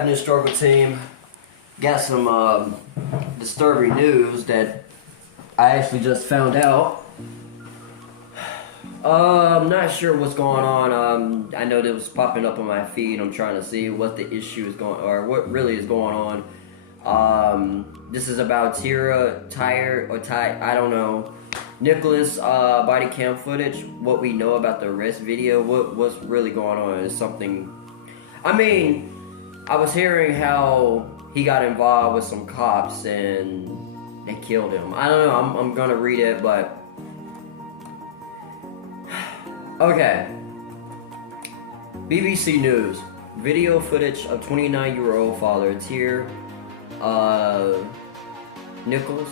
happening, Struggle Team? Got some disturbing news that I actually just found out. I'm not sure what's going on. I know that was popping up on my feed. I'm trying to see what the issue is going, or what really is going on. This is about Tyre, I don't know. Nichols body cam footage. What we know about the arrest video. What's really going on is something. I mean, I was hearing how he got involved with some cops and they killed him. I don't know. I'm gonna read it, but. Okay. BBC News. Video footage of 29-year-old father Tyre Nichols.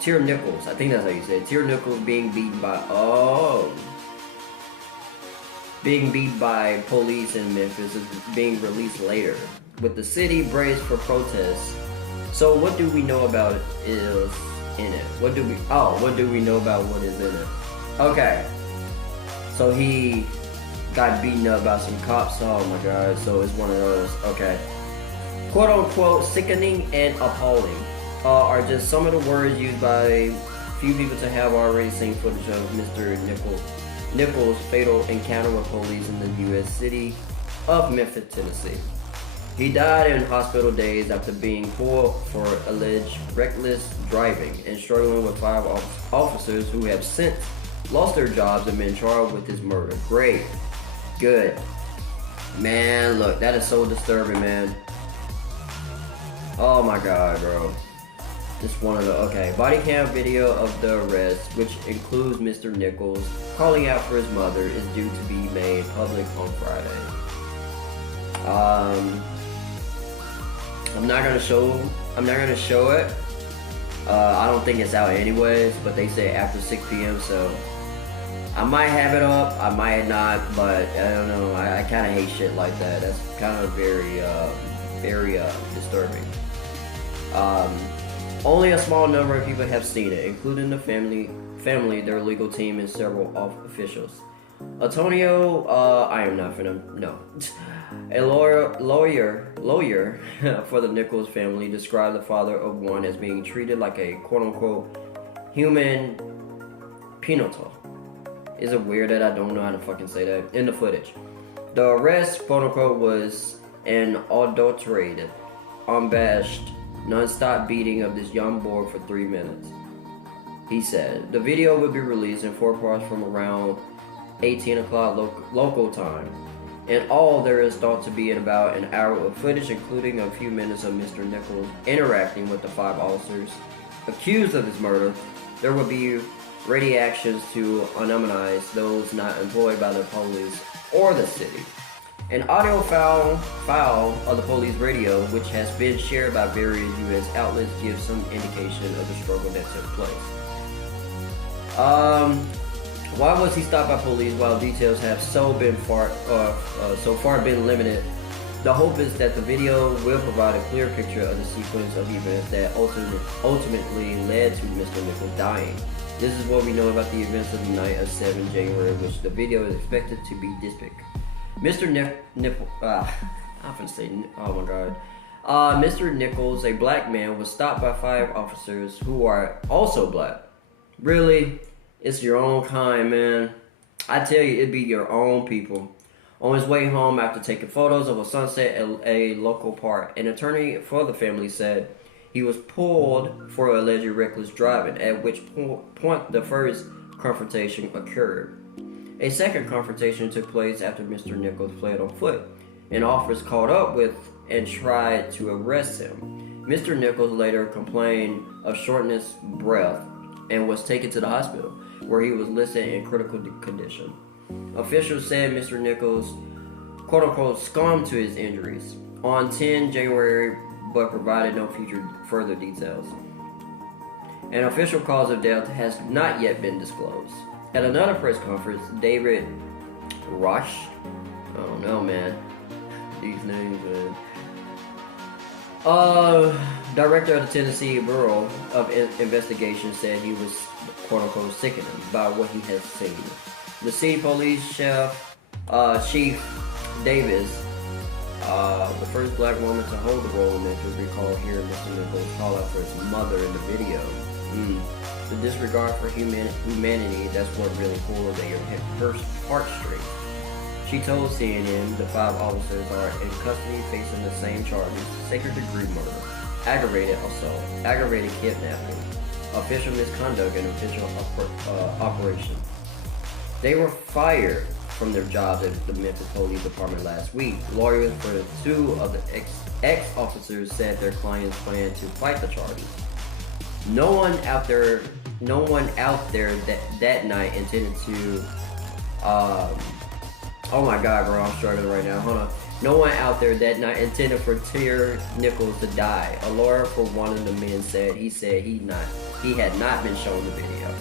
Tyre Nichols. I think that's how you say it. Tyre Nichols being beaten by police in Memphis is being released later, with the city braced for protests. So what do we know about is in it? What do we know about what is in it? Okay. So he got beaten up by some cops. Oh my god, so it's one of those. Okay. Quote unquote sickening and appalling are just some of the words used by few people to have already seen footage of Mr. Nichols' fatal encounter with police in the U.S. city of Memphis, Tennessee. He died in hospital days after being pulled for alleged reckless driving and struggling with 5 officers who have since lost their jobs and been charged with his murder. Great. Good. Man, look, that is so disturbing, man. Oh my god, bro. Just one of the, okay. Body cam video of the arrest, which includes Mr. Nichols calling out for his mother, is due to be made public on Friday. I'm not gonna show it. I don't think it's out anyways, but they say after 6 p.m. so I might have it up, I might not, but I don't know. I kind of hate shit like that. That's kind of very disturbing. Only a small number of people have seen it, including the family, their legal team, and several officials. Antonio, I am not finna, no. A lawyer for the Nichols family described the father of one as being treated like a quote-unquote human penalty. Is it weird that I don't know how to fucking say that? In the footage. The arrest, quote-unquote, was an adulterated, unabashed, non-stop beating of this young boy for 3 minutes. He said the video will be released in 4 parts from around 18 o'clock local time. In all, there is thought to be about an hour of footage, including a few minutes of Mr. Nichols interacting with the 5 officers accused of his murder. There will be ready actions to anonymize those not employed by the police or the city. An audio file of the police radio, which has been shared by various U.S. outlets, gives some indication of the struggle that took place. Why was he stopped by police? While details have so far been limited, the hope is that the video will provide a clear picture of the sequence of events that ultimately led to Mr. Nichols dying. This is what we know about the events of the night of 7 January, which the video is expected to be depicted. Mr. Mr. Nichols, a black man, was stopped by 5 officers who are also black. Really? It's your own kind, man. I tell you, it'd be your own people. On his way home after taking photos of a sunset at a local park, an attorney for the family said he was pulled for alleged reckless driving, at which point the first confrontation occurred. A second confrontation took place after Mr. Nichols fled on foot, and officers caught up with and tried to arrest him. Mr. Nichols later complained of shortness of breath and was taken to the hospital, where he was listed in critical condition. Officials said Mr. Nichols, quote-unquote, succumbed to his injuries on 10 January, but provided no further details. An official cause of death has not yet been disclosed. At another press conference, David Rush, I don't know, man, these names, man. Director of the Tennessee Bureau of Investigation said he was, quote-unquote, sickened by what he has seen. The city police chief Davis The first black woman to hold the role in Nichols. Recall here Mr. Nichols call out for his mother in the video. The disregard for humanity, that's what really pulled at your heartstrings. She told CNN the 5 officers are in custody facing the same charges: second-degree murder, aggravated assault, aggravated kidnapping, official misconduct, and official operation. They were fired from their jobs at the Memphis Police Department last week. Lawyers for 2 of the ex-officers said their clients plan to fight the charges. No one out there that night intended to. Oh my God, bro, I'm struggling right now. Hold on. No one out there that night intended for Tyre Nichols to die. A lawyer for one of the men said he had not been shown the video.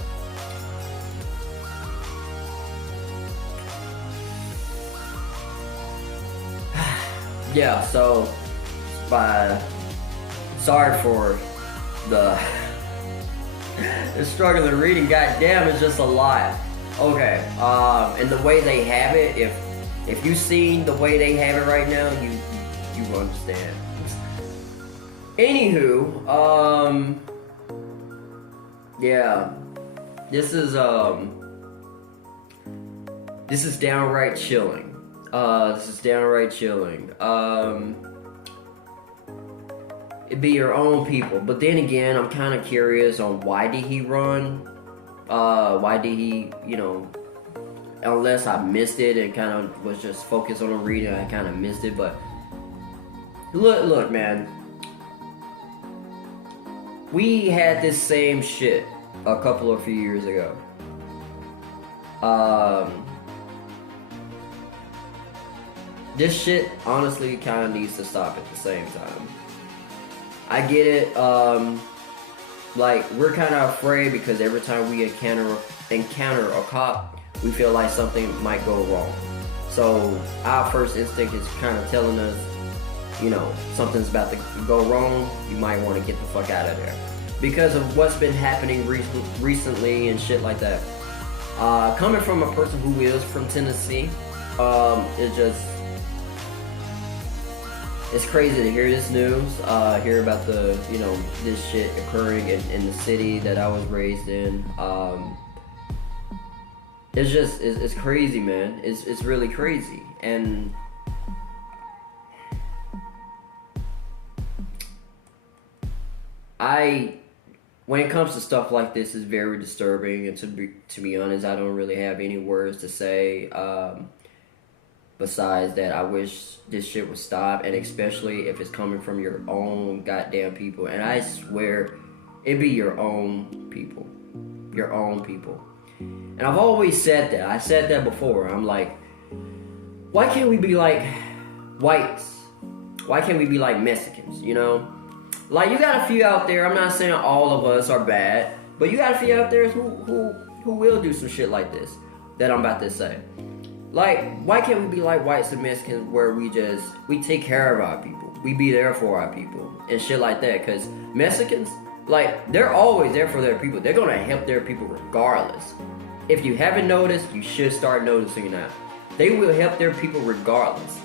Yeah, so sorry for the struggling reading. Goddamn, it's just a lot. Okay, and the way they have it, if you've seen the way they have it right now, you understand. Anywho, yeah, this is downright chilling. It'd be your own people, but then again, I'm kind of curious on why did he run? Why did he, unless I missed it and kind of was just focused on the reading, I kind of missed it. But look, man, we had this same shit a few years ago. This shit honestly kind of needs to stop at the same time. I get it. Like, we're kind of afraid because every time we encounter a cop, we feel like something might go wrong. So our first instinct is kind of telling us, something's about to go wrong. You might want to get the fuck out of there because of what's been happening recently and shit like that. Coming from a person who is from Tennessee, it's crazy to hear this news, hear about this shit occurring in the city that I was raised in. It's crazy, man. It's really crazy. And when it comes to stuff like this, it's very disturbing. And to be honest, I don't really have any words to say. Besides that, I wish this shit would stop, and especially if it's coming from your own goddamn people. And I swear, it be your own people. Your own people. And I've always said that. I said that before. I'm like, why can't we be like whites? Why can't we be like Mexicans, Like, you got a few out there, I'm not saying all of us are bad, but you got a few out there who will do some shit like this that I'm about to say. Like, why can't we be like whites and Mexicans where we take care of our people? We be there for our people and shit like that. Because Mexicans, like, they're always there for their people. They're going to help their people regardless. If you haven't noticed, you should start noticing now. They will help their people regardless.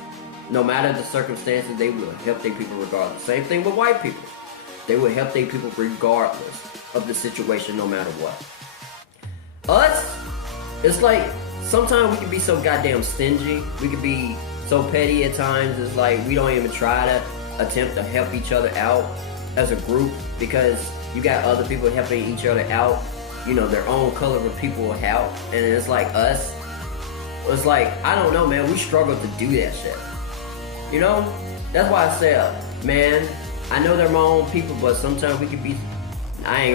No matter the circumstances, they will help their people regardless. Same thing with white people. They will help their people regardless of the situation, no matter what. Us, it's like, sometimes we can be so goddamn stingy. We can be so petty at times. It's like we don't even try to attempt to help each other out as a group because you got other people helping each other out. Their own color of people help. And it's like us. It's like, I don't know, man. We struggle to do that shit. That's why I say, man, I know they're my own people, but sometimes we can be. I'm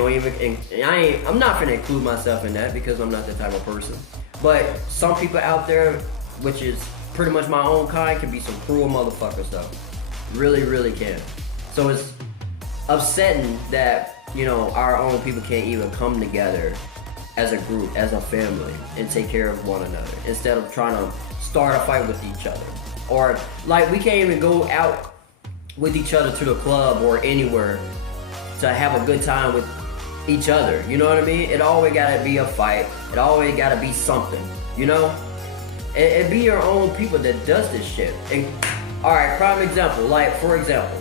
not gonna include myself in that because I'm not that type of person. But some people out there, which is pretty much my own kind, can be some cruel motherfuckers though. Really, really can. So it's upsetting that, our own people can't even come together as a group, as a family, and take care of one another instead of trying to start a fight with each other. Or, like, we can't even go out with each other to the club or anywhere to have a good time with each other. You know what I mean? It always gotta be a fight. It always gotta be something. It be your own people that does this shit. And Alright, prime example. Like, for example,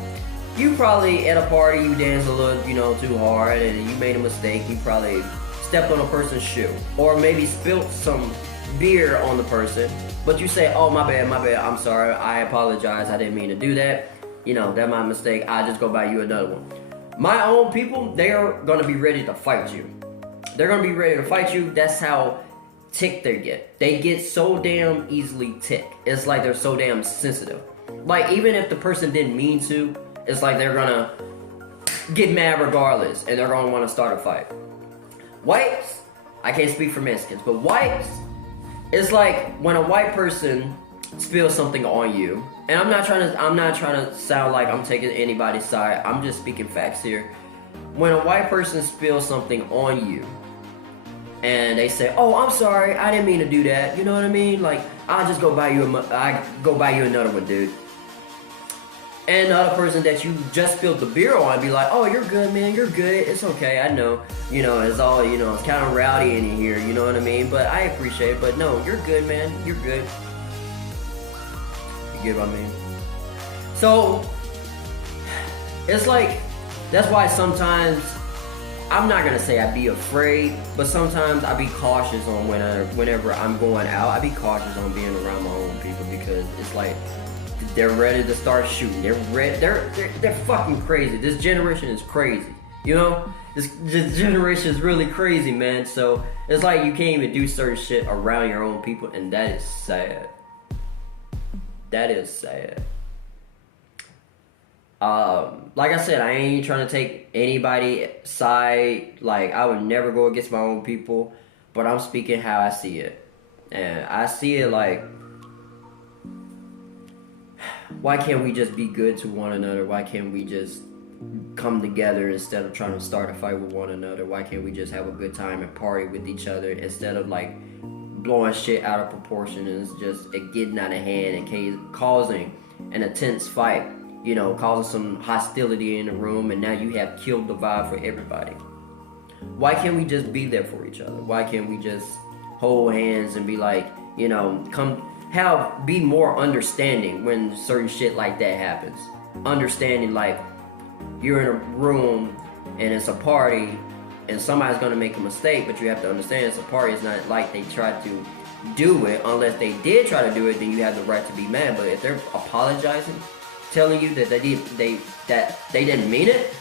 you probably at a party, you dance a little, you know, too hard, and you made a mistake. You probably stepped on a person's shoe, or maybe spilt some beer on the person, but you say, oh, my bad, I'm sorry, I apologize, I didn't mean to do that, you know, that's my mistake, I'll just go buy you another one. My own people, they are gonna be ready to fight you. They're gonna be ready to fight you. That's how ticked they get. They get so damn easily ticked. It's like they're so damn sensitive. Like, even if the person didn't mean to, it's like they're gonna get mad regardless, and they're gonna wanna start a fight. Whites, I can't speak for Mexicans, but whites, it's like when a white person spills something on you, and I'm not trying to sound like I'm taking anybody's side, I'm just speaking facts here. When a white person spills something on you, and they say, oh, I'm sorry, I didn't mean to do that, you know what I mean? Like, I'll just go buy you another one, dude. And the other person that you just spilled the beer on be like, oh, you're good, man, you're good, it's okay, I know. You know, it's all, you know, it's kind of rowdy in here, you know what I mean? But I appreciate it, but no, you're good, man, you're good. You get what I mean? So, it's like, that's why sometimes, I'm not gonna say I'd be afraid, but sometimes I be cautious on whenever I'm going out, I be cautious on being around my own people, because it's like, they're ready to start shooting. They're fucking crazy. This generation is crazy. You know? This generation is really crazy, man. So it's like you can't even do certain shit around your own people, and that is sad. That is sad. Like I said, I ain't trying to take anybody's side. Like, I would never go against my own people, but I'm speaking how I see it. And I see it like, why can't we just be good to one another? Why can't we just come together instead of trying to start a fight with one another? Why can't we just have a good time and party with each other instead of like blowing shit out of proportion and it's just getting out of hand and causing an intense fight, you know, causing some hostility in the room, and now you have killed the vibe for everybody. Why can't we just be there for each other? Why can't we just hold hands and be like, you know, be more understanding when certain shit like that happens? Understanding, like, you're in a room and it's a party and somebody's gonna make a mistake, but you have to understand it's a party. It's not like they tried to do it. Unless they did try to do it, then you have the right to be mad. But if they're apologizing, telling you that they didn't mean it,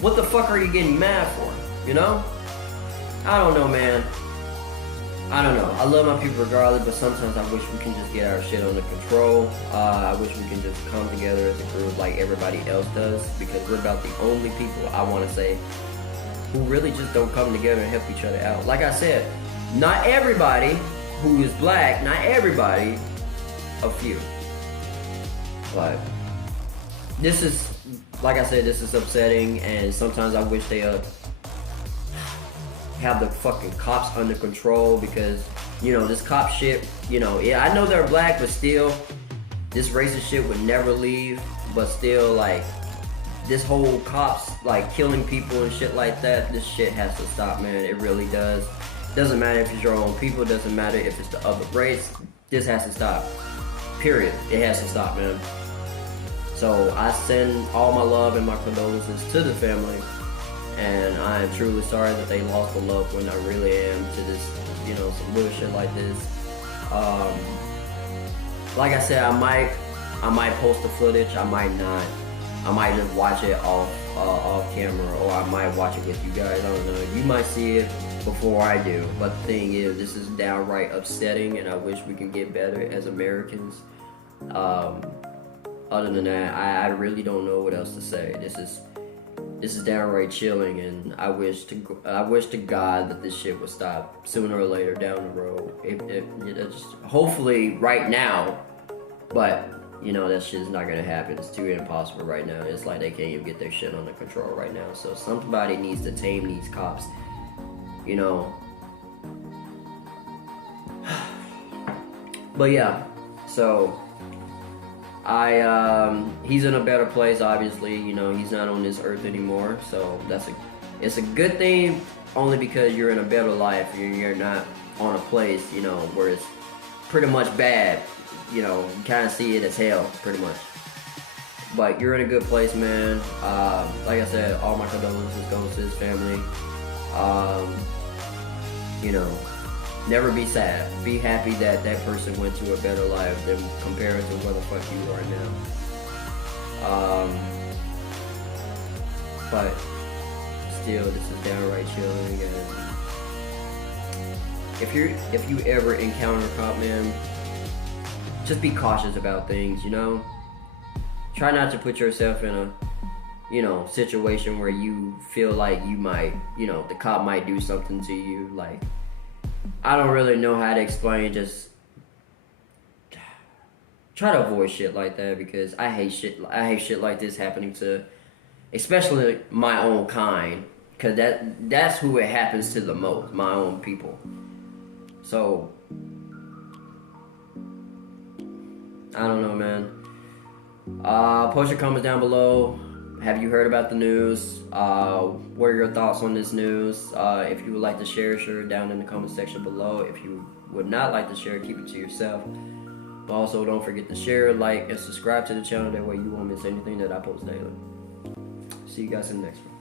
what the fuck are you getting mad for? You know? I don't know, man. I don't know. I love my people regardless, but sometimes I wish we can just get our shit under control. I wish we can just come together as a group like everybody else does, because we're about the only people, I want to say, who really just don't come together and help each other out. Like I said, not everybody who is black, not everybody, a few. But this is, like I said, this is upsetting, and sometimes I wish they have the fucking cops under control, because, you know, this cop shit, you know, yeah, I know they're black, but still, this racist shit would never leave. But still, like, this whole cops, like, killing people and shit like that, this shit has to stop, man. It really does. Doesn't matter if it's your own people, doesn't matter if it's the other race, this has to stop. Period. It has to stop, man. So I send all my love and my condolences to the family. And I am truly sorry that they lost a loved one. I really am, to this, you know, some bullshit like this. Like I said, I might post the footage. I might not. I might just watch it off camera, or I might watch it with you guys. I don't know. You might see it before I do. But the thing is, this is downright upsetting, and I wish we could get better as Americans. Other than that, I really don't know what else to say. This is downright chilling, and I wish to God that this shit would stop sooner or later down the road. Just hopefully right now, but you know that shit's not gonna happen. It's too impossible right now. It's like they can't even get their shit under control right now. So somebody needs to tame these cops. You know. But yeah, so. He's in a better place, obviously. You know, he's not on this earth anymore, so it's a good thing, only because you're in a better life. You're not on a place, you know, where it's pretty much bad. you know, kind of see it as hell, pretty much. But you're in a good place, man. Like I said, all my condolences go to his family. You know, never be sad. Be happy that that person went to a better life than compared to where the fuck you are now. But still, this is downright chilling. And if you ever encounter a cop, man, just be cautious about things. You know, try not to put yourself in a, you know, situation where you feel like you might, you know, the cop might do something to you. Like, I don't really know how to explain. Just try to avoid shit like that, because I hate shit like this happening to, especially my own kind, because that's who it happens to the most, my own people. So I don't know, man. Post your comments down below. Have you heard about the news? What are your thoughts on this news? If you would like to share down in the comment section below. If you would not like to share, keep it to yourself. But also, don't forget to share, like, and subscribe to the channel. That way you won't miss anything that I post daily. See you guys in the next one.